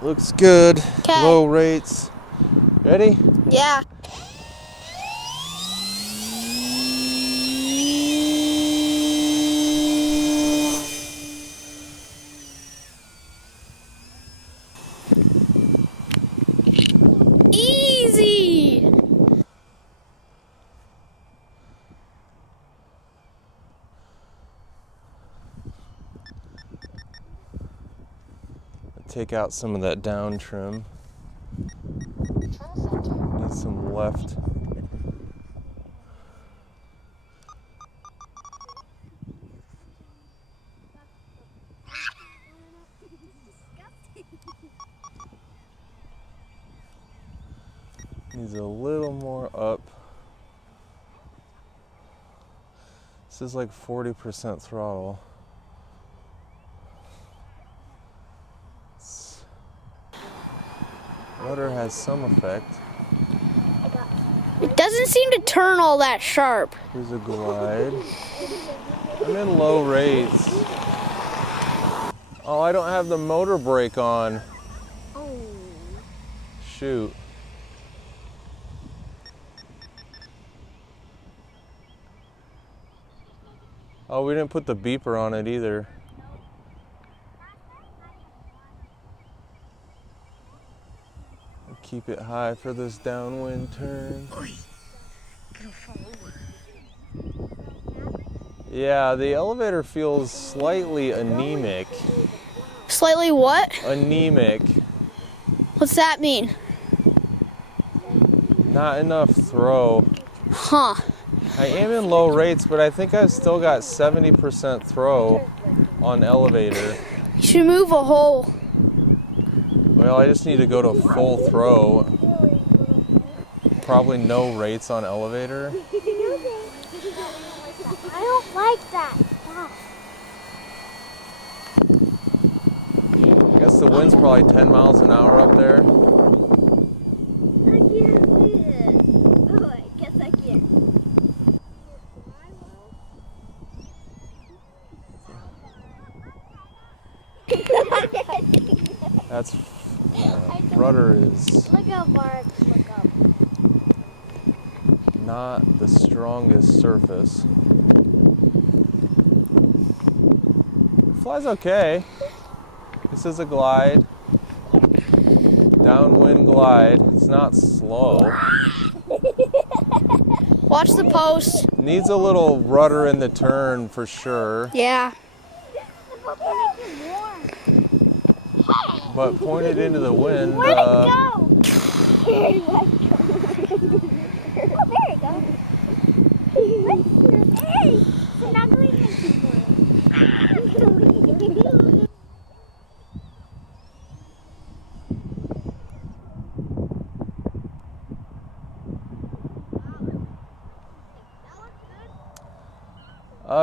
Looks good. Okay. Low rates. Ready? Yeah. Easy. Take out some of that down trim. Need some left. Needs a little more up. This is like 40% throttle. Rudder has some effect. It doesn't seem to turn all that sharp. Here's a glide. I'm in low rates. Oh, I don't have the motor brake on. Oh. Shoot. Oh, we didn't put the beeper on it either. Keep it high for this downwind turn. Yeah, the elevator feels slightly anemic. Slightly what? Anemic. What's that mean? Not enough throw. Huh. I am in low rates, but I think I've still got 70% throw on elevator. You should move a hole. Well, I just need to go to full throw. Probably no rates on elevator. I don't like that. I guess the wind's probably 10 miles an hour up there. I can't see it. Oh, I guess I can't. That's rudder is Look up, Mark. Look up. not the strongest surface. Flies okay. This is a glide. Downwind glide. It's not slow. Watch the post. Needs a little rudder in the turn for sure. Yeah. But point it into the wind. Where'd it go? There you go. There you go. Hey, it's not going anymore.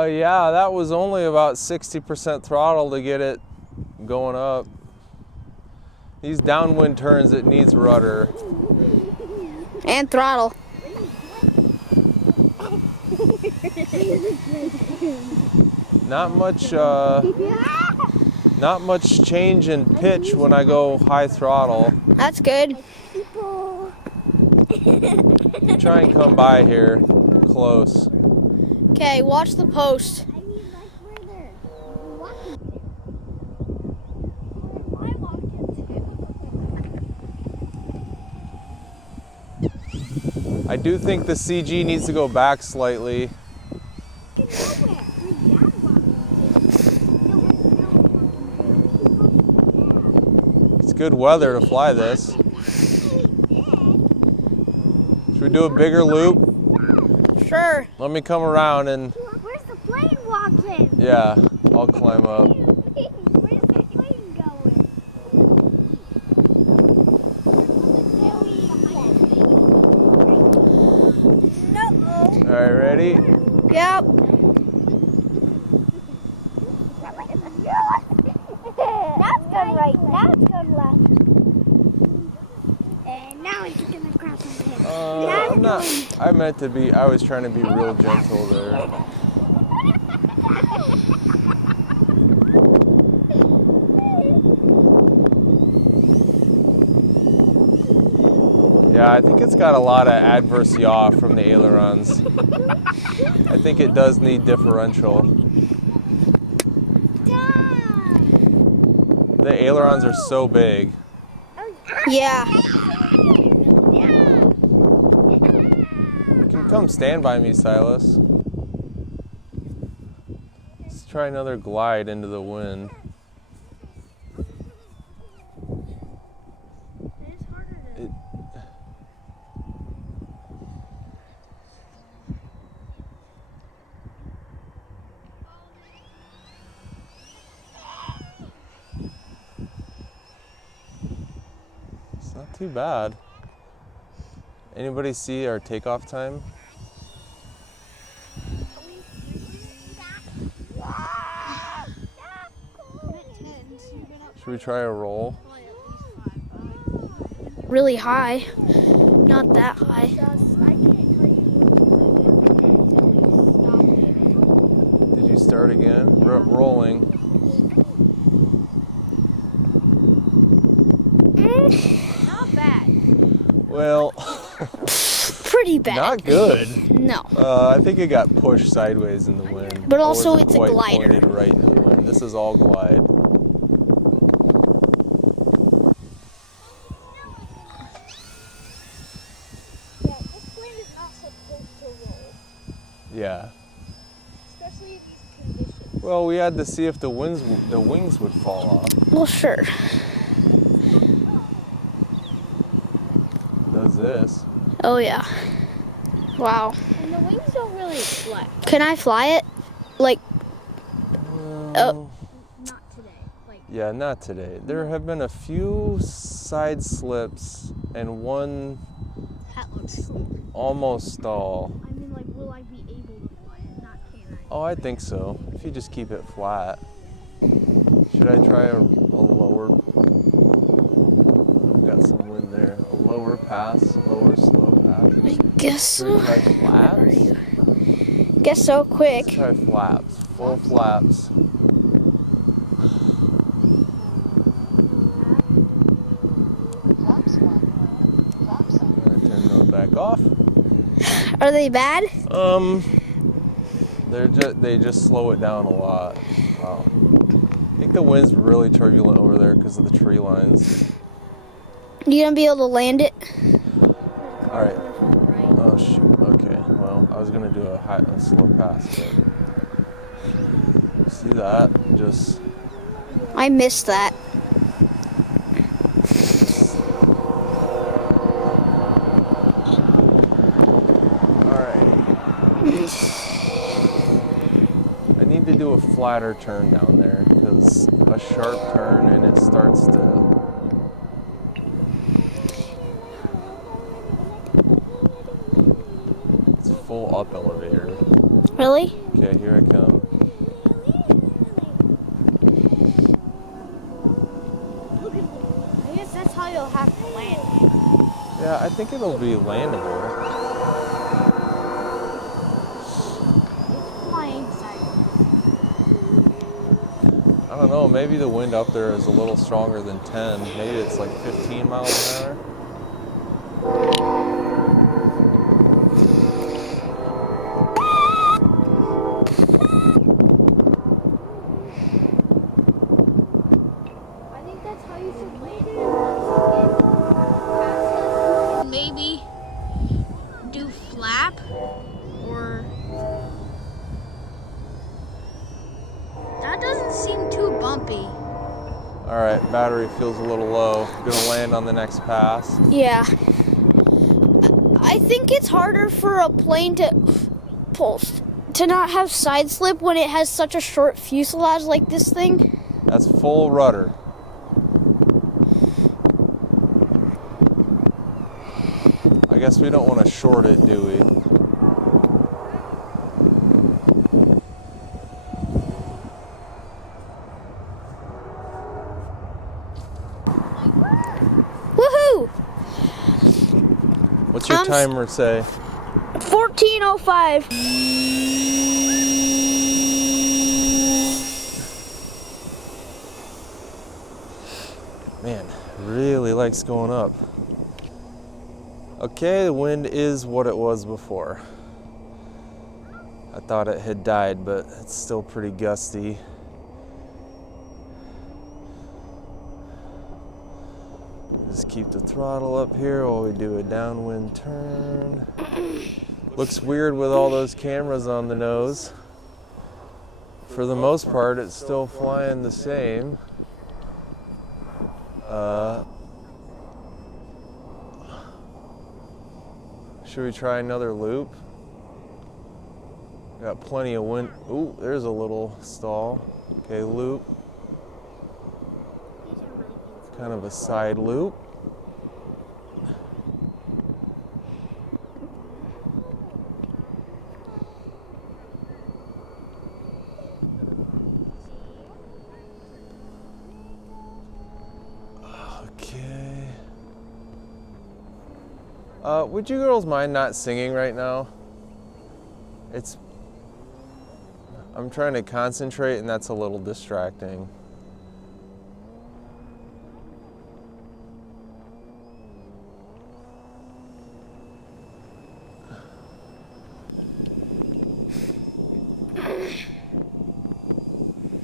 Yeah, that was only about 60% throttle to get it going up. These downwind turns, it needs rudder. And throttle. Not much change in pitch when I go high throttle. That's good. Try and come by here, close. Okay, watch the post. I do think the CG needs to go back slightly. It's good weather to fly this. Should we do a bigger loop? Sure. Let me come around and... Where's the plane walking? Yeah, I'll climb up. Where's the plane going? No. All right, ready? Yep. Now it's going right. Now it's going left. And now it's going to cross over here. I'm not... I meant to be... I was trying to be real gentle there. Yeah, I think it's got a lot of adverse yaw from the ailerons. I think it does need differential. The ailerons are so big. Yeah. You can come stand by me, Silas. Let's try another glide into the wind. It's not too bad. Anybody see our takeoff time? Should we try a roll? Really high. Not that high. Did you start again? Rolling. Not bad. Well, Pretty bad. not good. No. I think it got pushed sideways in the wind. But Or also was it it's a quite glider. pointed right into the wind. This is all glide. Yeah, this plane is not supposed to roll, Yeah. especially in these conditions. Well, we had to see if the wings would fall off. Well, sure. Does this? Oh, yeah. Wow. And the wings don't really flex. Can I fly it? Like, Oh. Not today. Like, Yeah, not today. There have been a few side slips and one that looks cool. almost stall. I mean, like, will I be able to fly it? Not can I? Oh, I think so. If you just keep it flat. Should I try a lower? We've got some wind there. A lower pass, lower slow pass. I guess Should we so. try flaps? Guess so. Quick. Let's try flaps. Full flaps. I'm gonna turn those back off. Are they bad? They just slow it down a lot. Wow. I think the wind's really turbulent over there because of the tree lines. You gonna be able to land it? All right. Oh shoot. Okay. Well, I was gonna do a slow pass, but see that? Just I missed that. all right. I need to do a flatter turn down there because a sharp turn and it starts to. It's full up elevator. Really? Okay, here I come. I guess that's how you'll have to land. Yeah, I think it'll be landable. It's flying sideways. I don't know, maybe the wind up there is a little stronger than 10. Maybe it's like 15 miles an hour. I think that's how you should land it. Once you get past maybe do flap or that doesn't seem too bumpy. All right, battery feels a little low. Gonna land on the next pass. Yeah. I think it's harder for a plane to not have side slip when it has such a short fuselage like this thing. That's full rudder. I guess we don't want to short it, do we? Woohoo! What's your timer say? 14:05. Man, really likes going up. Okay, the wind is what it was before. I thought it had died, but it's still pretty gusty. Just keep the throttle up here while we do a downwind turn. Looks weird with all those cameras on the nose. For the most part, it's still flying the same. Should we try another loop? Got plenty of wind. Ooh, there's a little stall. Okay, loop. Kind of a side loop. Okay. Would you girls mind not singing right now? I'm trying to concentrate and that's a little distracting.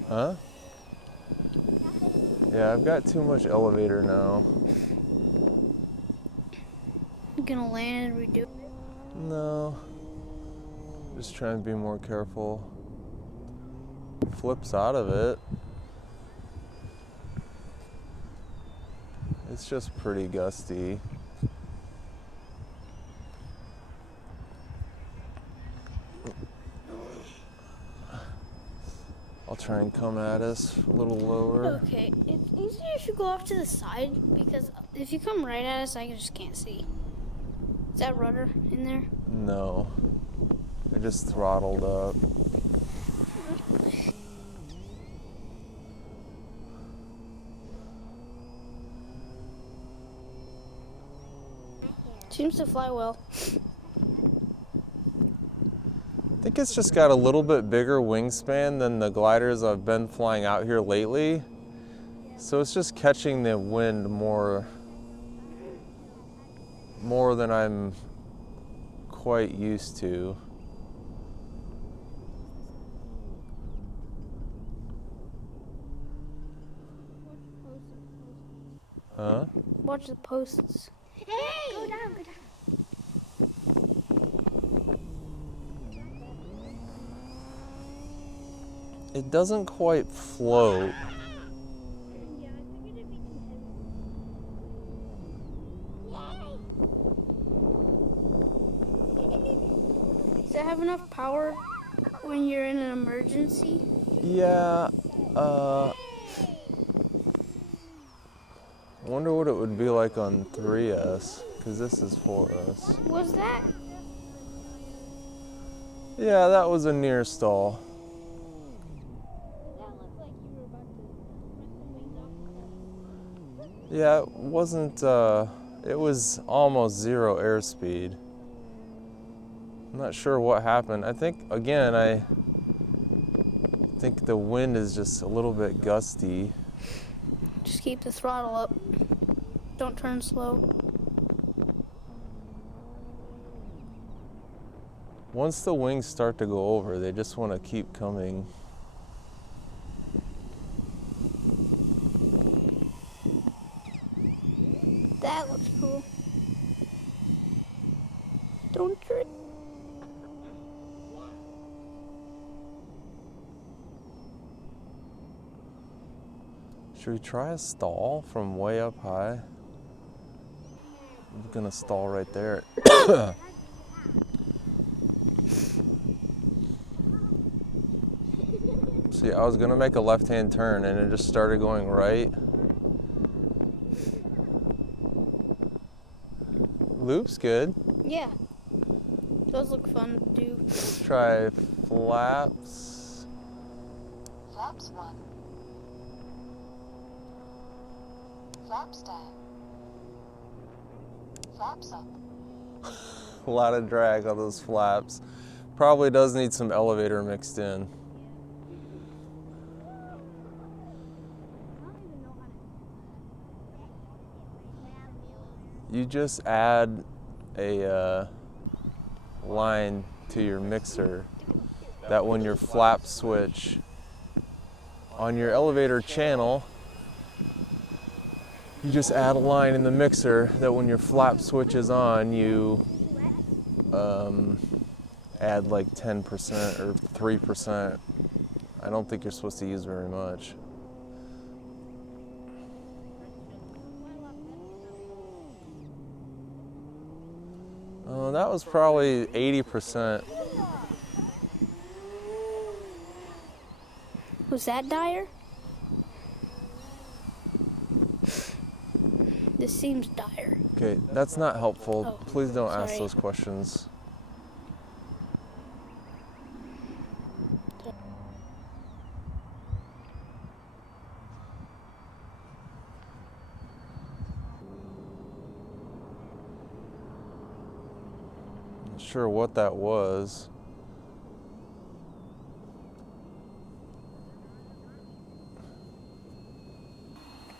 Huh? Yeah, I've got too much elevator now. You gonna land and redo it? No. Just trying to be more careful. Flips out of it. It's just pretty gusty. I'll try and come at us a little lower. Okay, it's easier if you go off to the side because if you come right at us, I just can't see. Is that rudder in there? No. I just throttled up. Seems to fly well. I think it's just got a little bit bigger wingspan than the gliders I've been flying out here lately. So it's just catching the wind more than I'm quite used to. Huh? Watch the posts. Hey! Go down, go down. It doesn't quite float. Does it have enough power when you're in an emergency? Yeah, I wonder what it would be like on 3S, because this is 4S. Was that? Yeah, that was a near stall. That looked like you were about to rip the wings off. Yeah, it wasn't, it was almost zero airspeed. I'm not sure what happened. I think, again, I think the wind is just a little bit gusty. Just keep the throttle up. Don't turn slow. Once the wings start to go over, they just want to keep coming. That looks cool. Don't trip. Should we try a stall from way up high? I'm gonna stall right there. See, I was gonna make a left-hand turn and it just started going right. Loop's good. Yeah. Those look fun to do. Try flaps. Flaps 1. Flaps down. Flaps up. A lot of drag on those flaps. Probably does need some elevator mixed in. You just add a line to your mixer that when your flap switch on your elevator channel, you just add a line in the mixer that when your flap switch is on, you add like 10% or 3%. I don't think you're supposed to use very much. Oh, that was probably 80%. Was that dire? This seems dire. Okay, that's not helpful. Oh, Please don't ask sorry. those questions. Not sure what that was.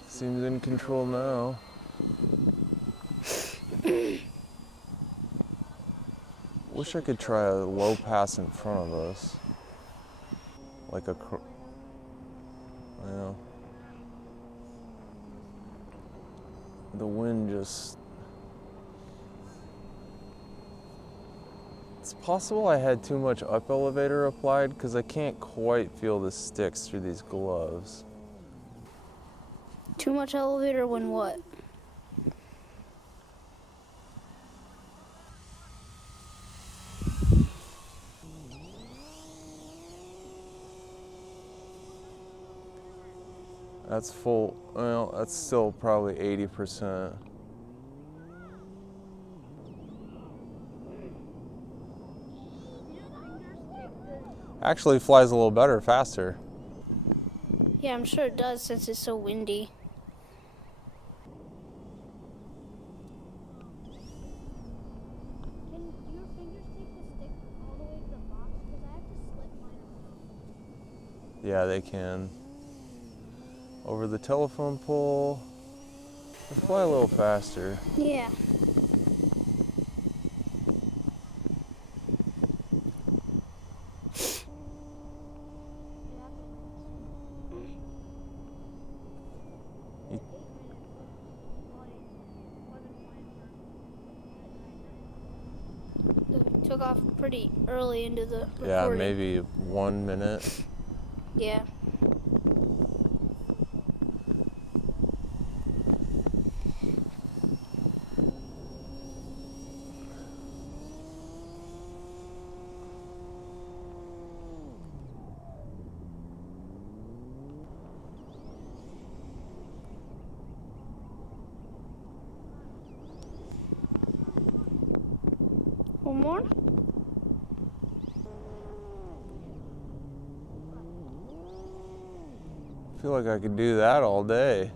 Seems in control now. Wish I could try a low pass in front of us. Like a, well, the wind just, it's possible I had too much up elevator applied because I can't quite feel the sticks through these gloves. Too much elevator when what? That's full, well, that's still probably 80%. Actually flies a little better, faster. Yeah, I'm sure it does since it's so windy. Can your fingers take the stick all the way to the box? Because I have to slip mine around. Yeah, they can. Over the telephone pole, they fly a little faster. Yeah. It took off pretty early into the recording. Yeah, maybe 1 minute. Yeah. One more? I feel like I could do that all day.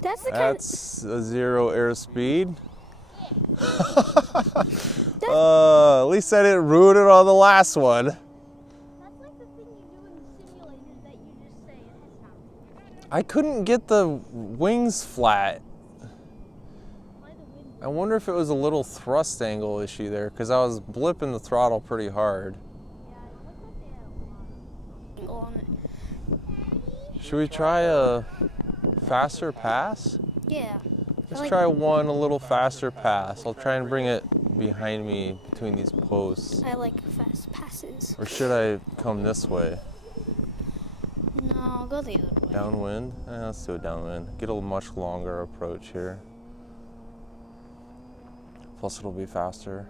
That's the kind That's a 0 airspeed. That's- At least I didn't ruin it on the last one. That's like the thing you do in the simulators that you just say it has happened. I couldn't get the wings flat. Why the wind? I wonder if it was a little thrust angle issue there, because I was blipping the throttle pretty hard. Yeah, it looked like they had a lot of angle on it. Should we try a faster pass? Yeah. Let's try one a little faster pass. I'll try and bring it behind me between these posts. I like fast passes. Or should I come this way? No, go the other way. Downwind? Let's do it downwind. Get a much longer approach here. Plus it'll be faster.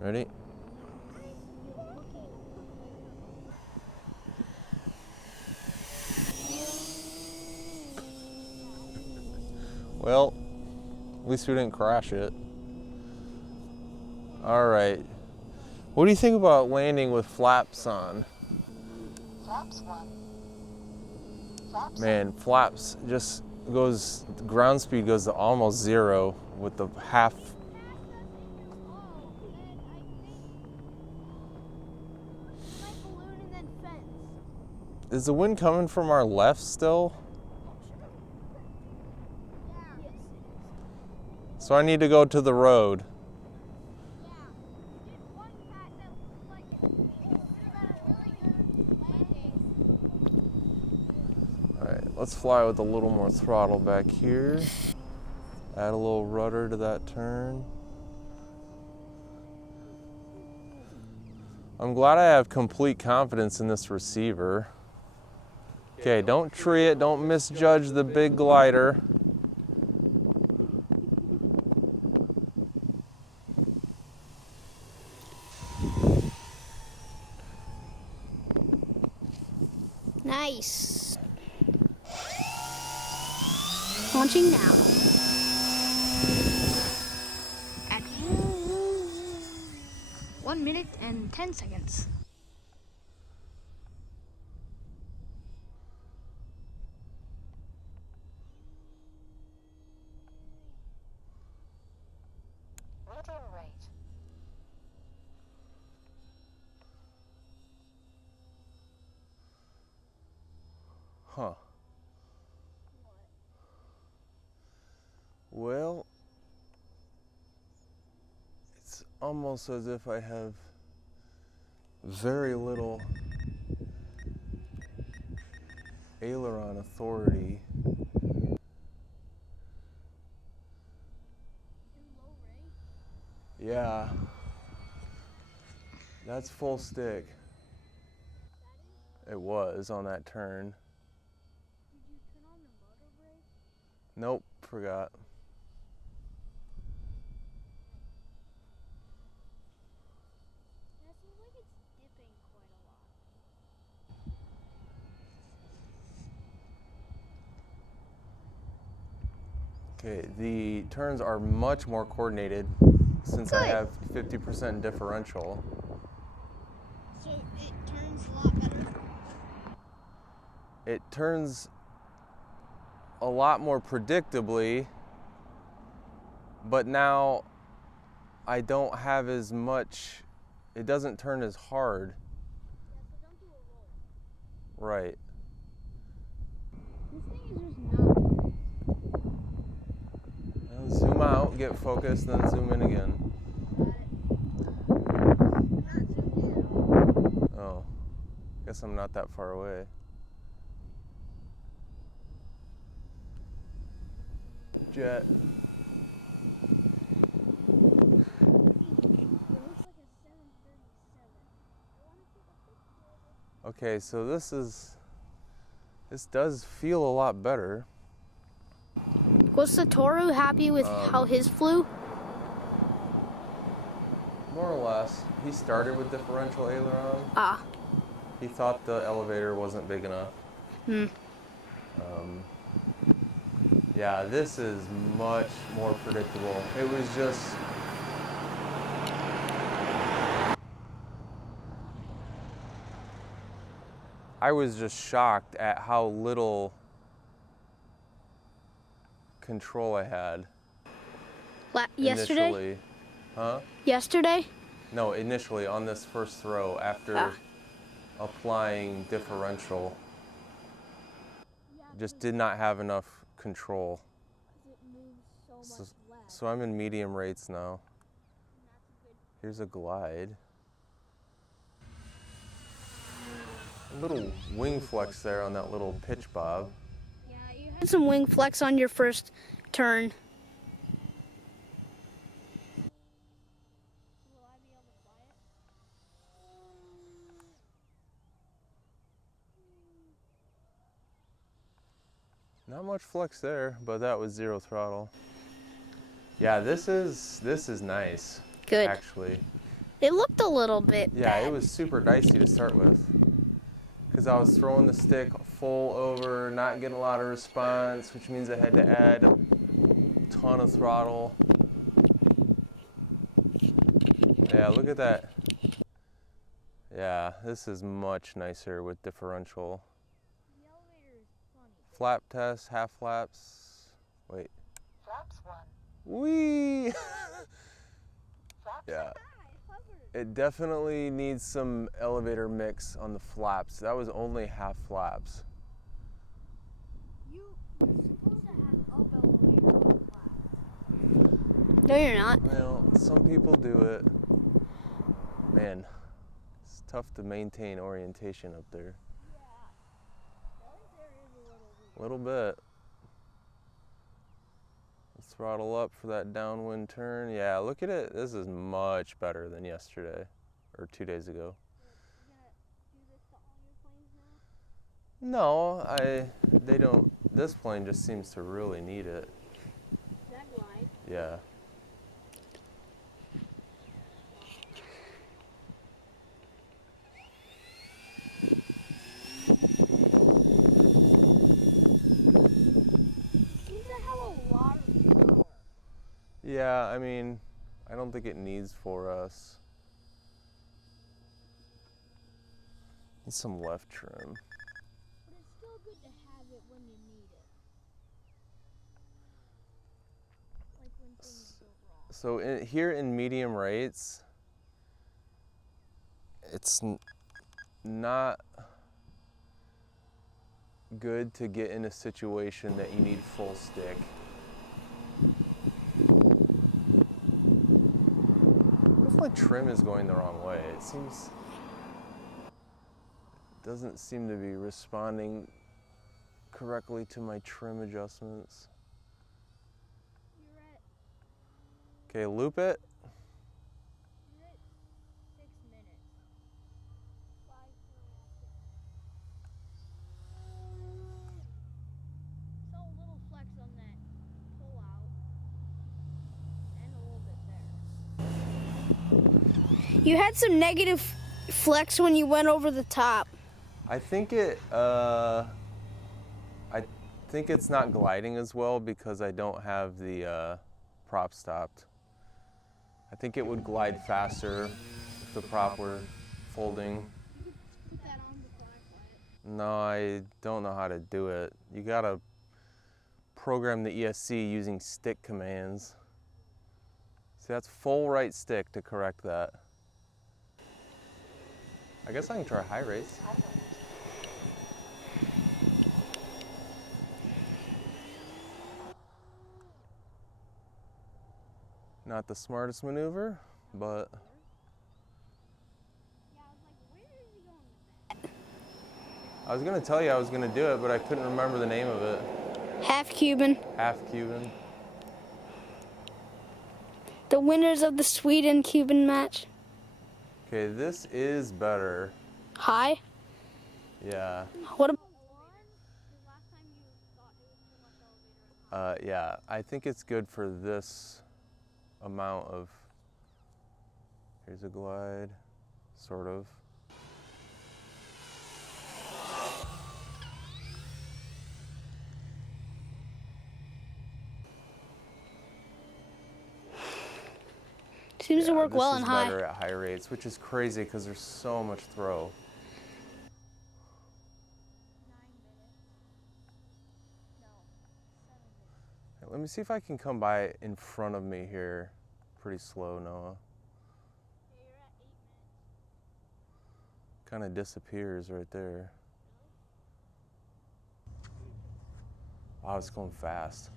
Ready? Well, at least we didn't crash it. All right. What do you think about landing with flaps on? Flaps 1. Flaps Man, flaps just goes, ground speed goes to almost 0 with the half. like balloon and then fence. Is the wind coming from our left still? So I need to go to the road. Alright, let's fly with a little more throttle back here. Add a little rudder to that turn. I'm glad I have complete confidence in this receiver. Okay, don't tree it, don't misjudge the big glider. Nice. Launching now. At 1 minute and 10 seconds. Medium rate. Huh. Well, it's almost as if I have very little aileron authority. Yeah. That's full stick. It was on that turn. Did you turn on the motor brake? Nope, forgot. That seems like it's dipping quite a lot. Okay, the turns are much more coordinated since I have 50% differential. So it turns a lot better. It turns a lot more predictably, but now I don't have as much, it doesn't turn as hard. Yeah, so don't do a roll. Right. This thing is just not. Now zoom out, get focused, then zoom in again. Oh, guess I'm not that far away. Jet. Okay, so this does feel a lot better. Was Satoru happy with how his flew? More or less. He started with differential aileron. Ah. He thought the elevator wasn't big enough. Yeah, this is much more predictable. It was just... I was just shocked at how little control I had. Yesterday? Initially. Huh? Yesterday? No, initially on this first throw after applying differential. Just did not have enough control. It moves so much less. So I'm in medium rates now. Here's a glide. A little wing flex there on that little pitch bob. Yeah, you have Had some wing flex on your first turn. will I be able to fly it? Not much flex there, but that was zero throttle. Yeah, this is nice. Good. Actually. It looked a little bit Yeah, bad. it was super dicey to start with. Because I was throwing the stick full over, not getting a lot of response, which means I had to add a ton of throttle. Yeah, look at that. Yeah, this is much nicer with differential. The elevator is funny. Flap test, half flaps. Wait. Flaps 1. Whee! Flaps Yeah. Ah, it hovered. It definitely needs some elevator mix on the flaps. That was only half flaps. You're supposed to have up elevator on flat. No, you're not. Well, some people do it. Man, it's tough to maintain orientation up there. A little bit. Let's throttle up for that downwind turn. Yeah, look at it. This is much better than yesterday or 2 days ago. No, they don't. This plane just seems to really need it. That glide. Yeah. Seems to have a lot of power. Yeah, I mean, I don't think it needs for us. Need some left trim. But it's still good to have it when you need it. Like when things go wrong. So here in medium rates, it's not good to get in a situation that you need full stick. What if my trim is going the wrong way? It doesn't seem to be responding correctly to my trim adjustments. You're at Okay, loop it. 6 minutes. 5.5. So a little flex on that pull out. And a little bit there. You had some negative flex when you went over the top. I think it's not gliding as well because I don't have the prop stopped. I think it would glide faster if the prop were folding. Put that on before I fly it. No, I don't know how to do it. You gotta program the ESC using stick commands. See, that's full right stick to correct that. I guess I can try high race. Not the smartest maneuver, but Yeah, I was like, where is he going with that? I was gonna tell you I was gonna do it, but I couldn't remember the name of it. Half Cuban. Half Cuban. The winners of the Sweden-Cuban match. Okay, this is better. High. Yeah. What about Because last time you thought it was too much elevator and Yeah, I think it's good for this amount of, here's a glide, sort of. seems to work well in This is high. better at high rates, which is crazy because there's so much throw. 9 minutes. No, 7 minutes. Let me see if I can come by in front of me here. Pretty slow, Noah. Okay, you're at 8 minutes. Kind of disappears right there. Wow, it's going fast.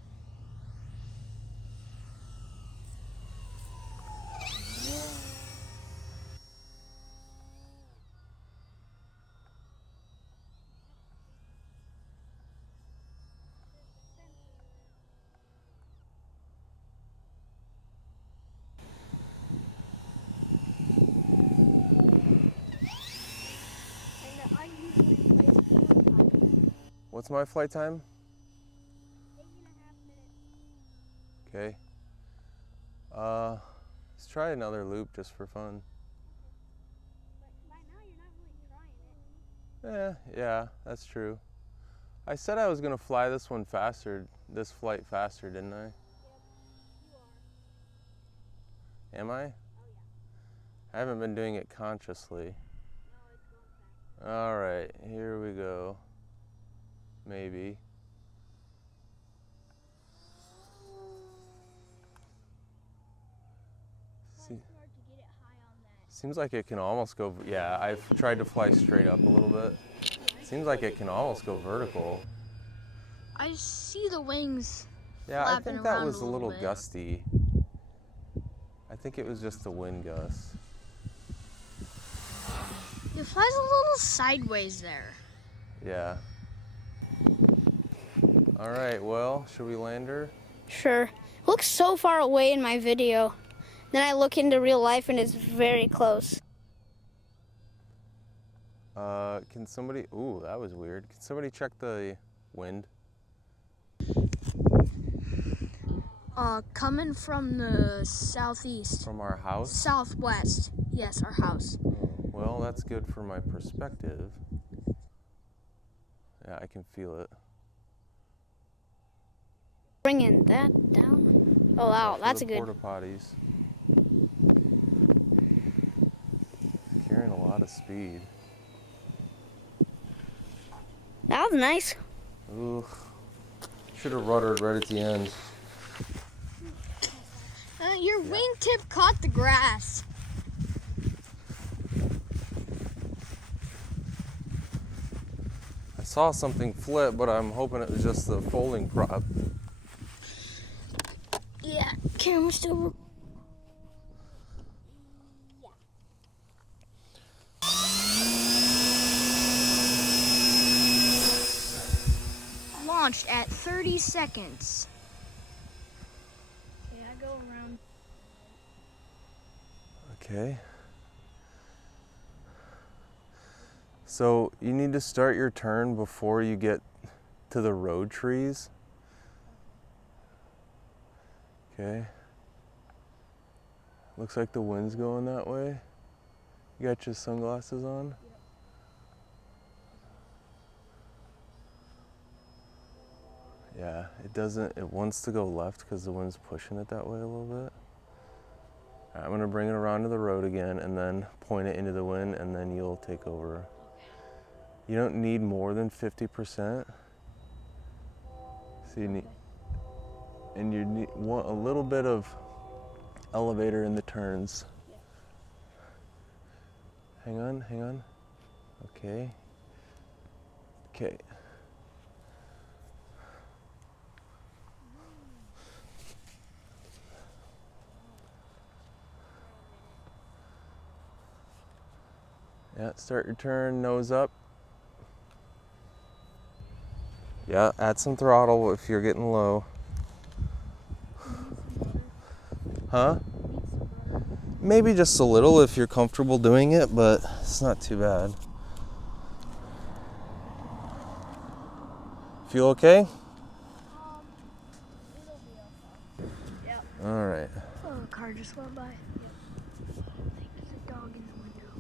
And I usually place 4 times. What's my flight time? 8.5 minutes. Okay. Let's try another loop just for fun. But by now you're not really trying it. Yeah, that's true. I said I was gonna fly this one faster, this flight faster, didn't I? You are. Am I? Oh yeah. I haven't been doing it consciously. No, it's going faster. All right, here we go. Maybe. See, It's hard to get it high on that. seems like it can almost go, yeah, I've tried to fly straight up a little bit. Seems like it can almost go vertical. I see the wings. Yeah, I Flapping think that around was a a little little bit. gusty. think it was just a wind gust. It flies a little sideways there. Yeah. All right, well, should we land her? Sure. It looks so far away in my video. Then I look into real life and it's very close. Can somebody, ooh, that was weird. Can somebody check the wind? Coming from the southeast. From our house? Southwest. Yes, our house. Well, that's good for my perspective. Yeah, I can feel it. Bringing that down. Oh wow, that's a good. Porta potties. Carrying a lot of speed. That was nice. Ooh, should have ruddered right at the end. Your wingtip caught the grass. I saw something flip, but I'm hoping it was just the folding prop. Yeah, camera still. Launched at 30 seconds. Okay, I go around. Okay. So you need to start your turn before you get to the road trees. Okay. Looks like the wind's going that way. You got your sunglasses on? Yeah, it wants to go left because the wind's pushing it that way a little bit. All right, I'm gonna bring it around to the road again and then point it into the wind and then you'll take over. You don't need more than 50%. So you need, and you want a little bit of elevator in the turns. Hang on. Okay. Okay. Yeah, start your turn, nose up. Yeah, add some throttle if you're getting low. Huh? Maybe just a little if you're comfortable doing it, but it's not too bad. Feel okay? It'll be okay. Yep. All right. Oh, a car just went by. Yep. I think there's a dog in the window.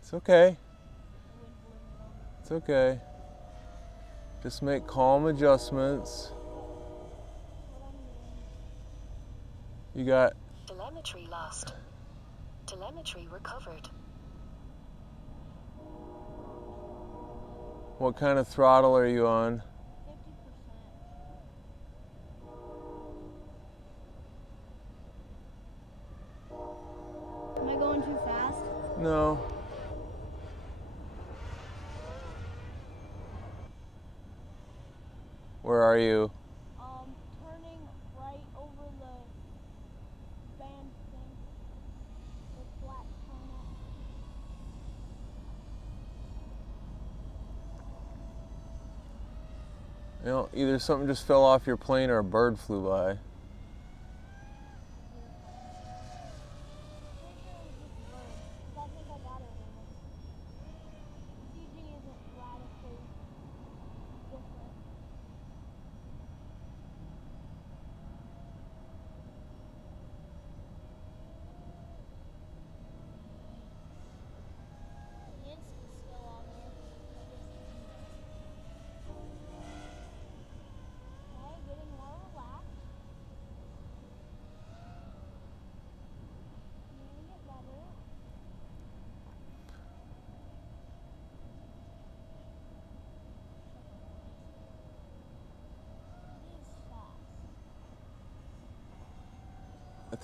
It's okay. It's okay. Just make calm adjustments. You got Telemetry lost. Telemetry recovered. what kind of throttle are you on? 50%. Am I going too fast? No. Where are you? Turning right over the band thing. The flat You know, either something just fell off your plane or a bird flew by.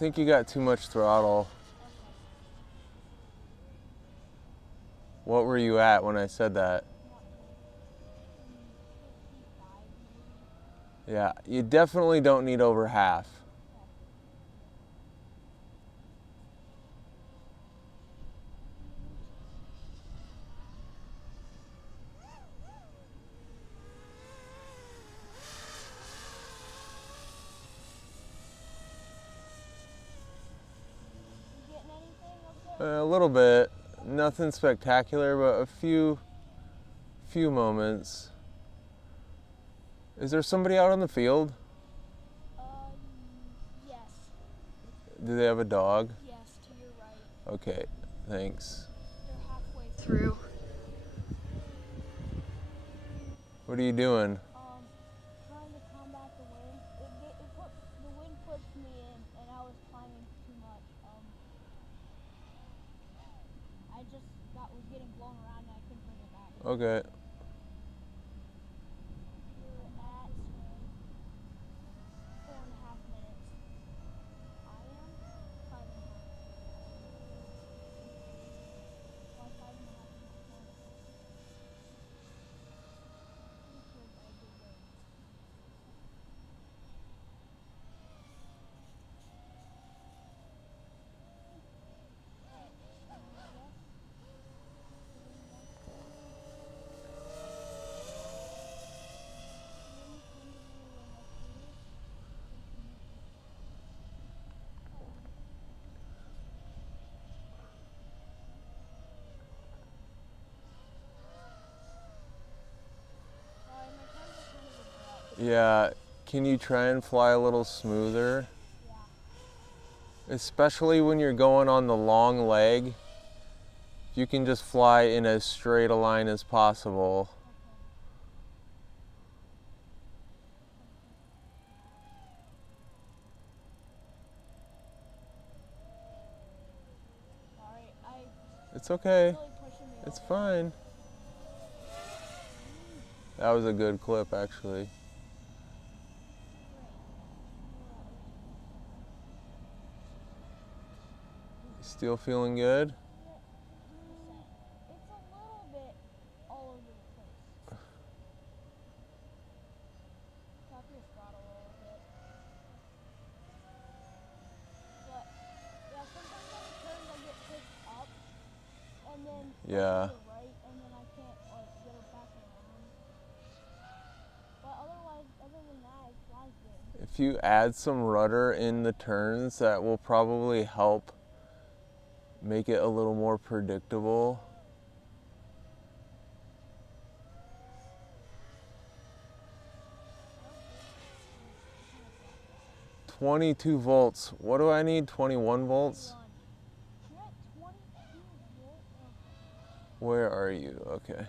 think you got too much throttle. What were you at when I said that? Yeah, you definitely don't need over half. A little bit, nothing spectacular, but a few moments. Is there somebody out on the field? Yes. Do they have a dog? Yes, to your right. Okay, thanks. They're halfway through. What are you doing? Trying to combat the wind. The wind pushed me in, and I was climbing too much. I just was getting blown around, and I couldn't bring it back. Okay. We're at 4.5 minutes. I am 5.5. Why 5.5 minutes? Because I did good. Yeah, can you try and fly a little smoother? Yeah. Especially when you're going on the long leg, you can just fly in as straight a line as possible. Sorry, It's okay. really pushing me It's over. fine. That was a good clip, actually. Still feeling good? It's a little bit all over the place. Tap your throttle a little bit. But yeah, sometimes on the turns I get pushed up, and then Yeah. to the right, and then I can't get it back around. But otherwise, other than that, it flies good. If you add some rudder in the turns, that will probably help make it a little more predictable. Kind of 22 volts. What do I need? 21 volts? You're at 22 volts. Where are you? Okay.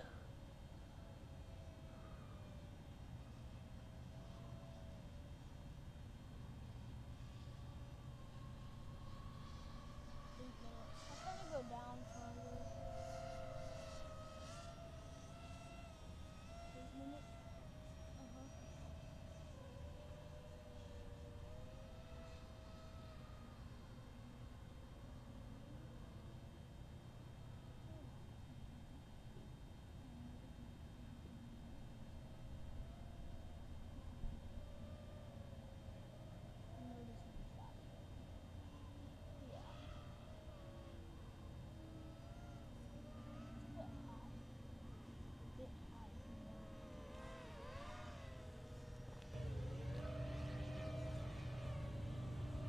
I'm gonna go down further. 8 minutes.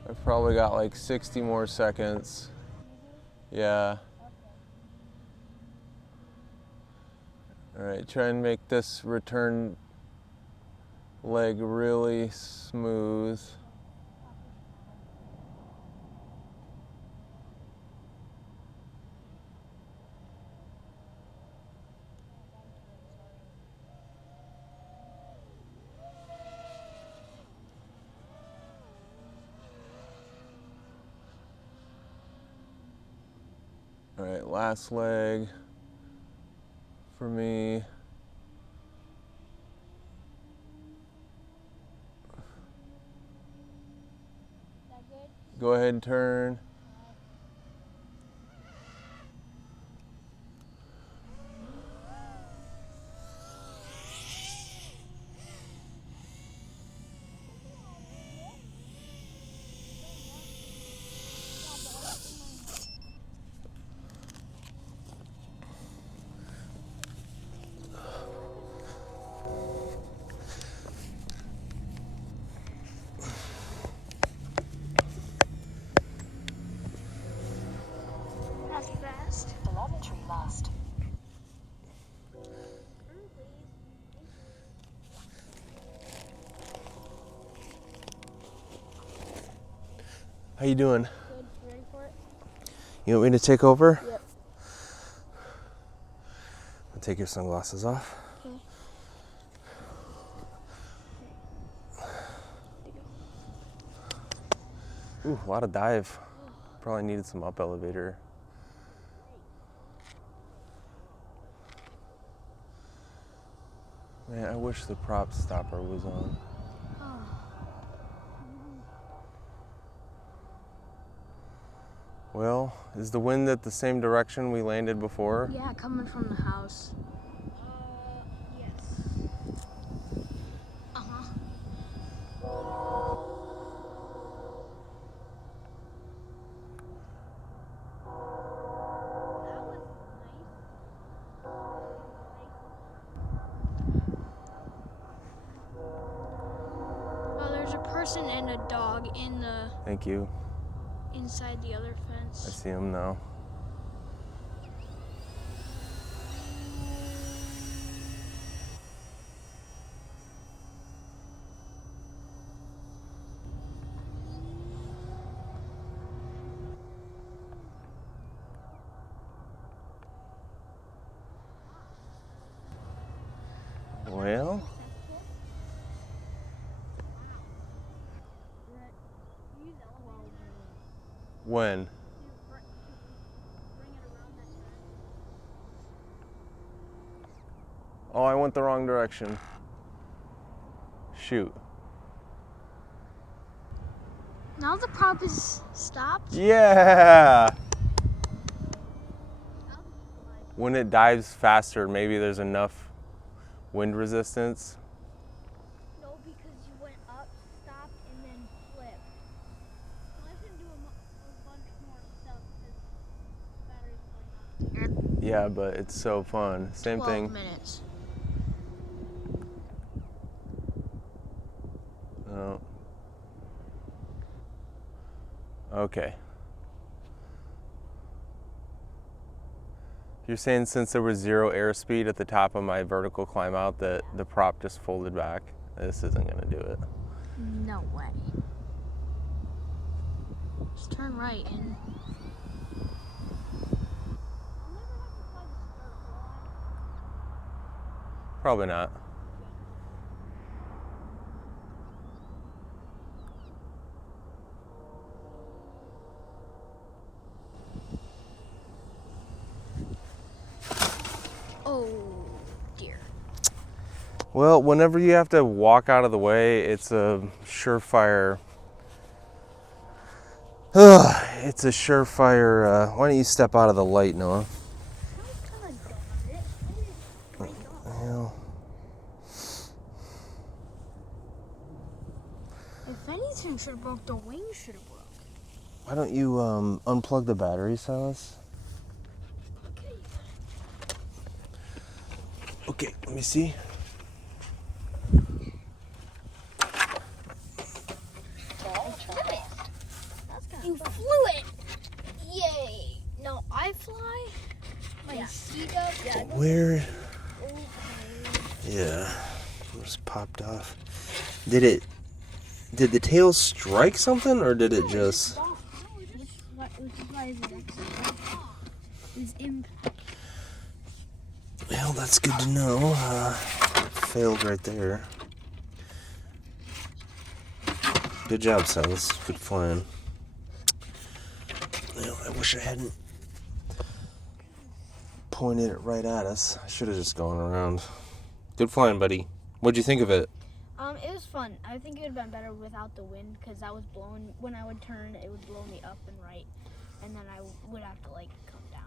I've probably got like 60 more seconds. Yeah. All right, try and make this return leg really smooth. All right, last leg for me. That good? Go ahead and turn. That's fast. Telemetry lost. How you doing? Good. You ready for it? You want me to take over? Yep. I'll take your sunglasses off. Okay. Ooh, a lot of dive. Probably needed some up elevator. Man, I wish the prop stopper was on. Well, is the wind at the same direction we landed before? Yeah, coming from the house. Yes. Uh-huh. Oh, there's a person and a dog in the Thank you. inside the other I fence. see him now. Well, when? Oh, I went the wrong direction. Shoot. Now the prop is stopped. Yeah! When it dives faster, maybe there's enough wind resistance. No, because you went up, stopped, and then flipped. So I can do a bunch more stuff because battery's going up. Yeah, but it's so fun. Same 12 thing. minutes. Oh. Okay. You're saying since there was 0 airspeed at the top of my vertical climb out that the prop just folded back? This isn't gonna do it. No way. Just turn right and Probably not. oh dear. Well, whenever you have to walk out of the way, it's a surefire. It's a surefire. Why don't you step out of the light, Noah? Well, If anything should have broke, the wing should have broke. why don't you unplug the battery, Silas? Okay, let me see. You flew it! Yay! No, I fly. My seat up. Yeah. Where? Yeah, it just popped off. Did the tail strike something, or did it just? Well, that's good to know. Failed right there. Good job, Silas. Good flying. Well, I wish I hadn't pointed it right at us. I should have just gone around. Good flying, buddy. What'd you think of it? It was was fun. I think it would have been better without the wind because that was blowing. When I would turn, it would blow me up and right, and then I would have to like come down.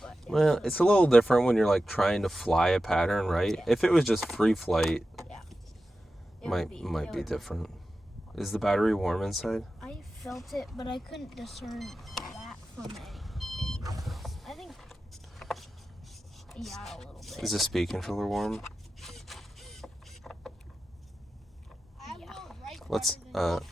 But Well, it's a little different when you're like trying to fly a pattern, right? Yeah. If it was just free flight, it might be different. Is the battery warm inside? I felt it, but I couldn't discern that from anything else. I think, yeah, a little bit. Is the speed controller warm? Yeah. Let's get the